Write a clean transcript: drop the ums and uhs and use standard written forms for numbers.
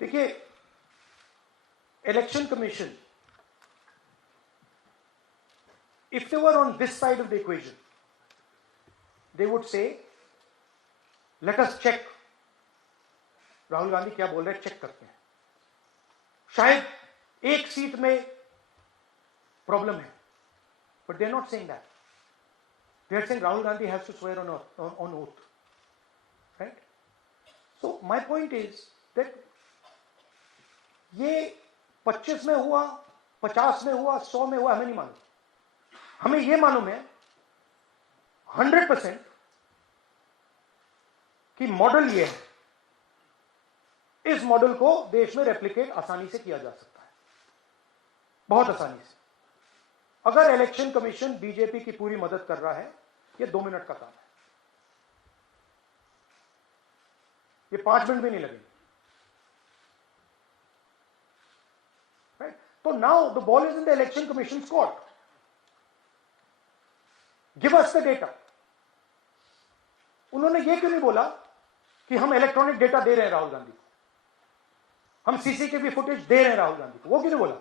देखिए, election commission, if they were on this side of the equation, they would say, let us check. Rahul Gandhi क्या बोल रहे हैं, check करते हैं. शायद एक सीट में प्रॉब्लम है, but they are not saying that. They are saying Rahul Gandhi has to swear on oath, right? So my point is that ये 25 में हुआ, 50 में हुआ, 100 में हुआ, हमें नहीं मालूम. हमें ये मालूम है 100% कि मॉडल ये है. इस मॉडल को देश में रेप्लिकेट आसानी से किया जा सकता है, बहुत आसानी से. अगर इलेक्शन कमीशन बीजेपी की पूरी मदद कर रहा है, ये 2 मिनट का काम है, ये 5 मिनट भी नहीं लगेंगे. राइट? तो now the ball is in the election commission court. Give us the data. उन्होंने ये क्यों नहीं बोला कि हम इलेक्ट्रॉनिक डेटा दे रहे हैं राहुल गांधी को, हम सीसीटीवी फुटेज दे रहे हैं राहुल गांधी को? वो क्यों नहीं बोला?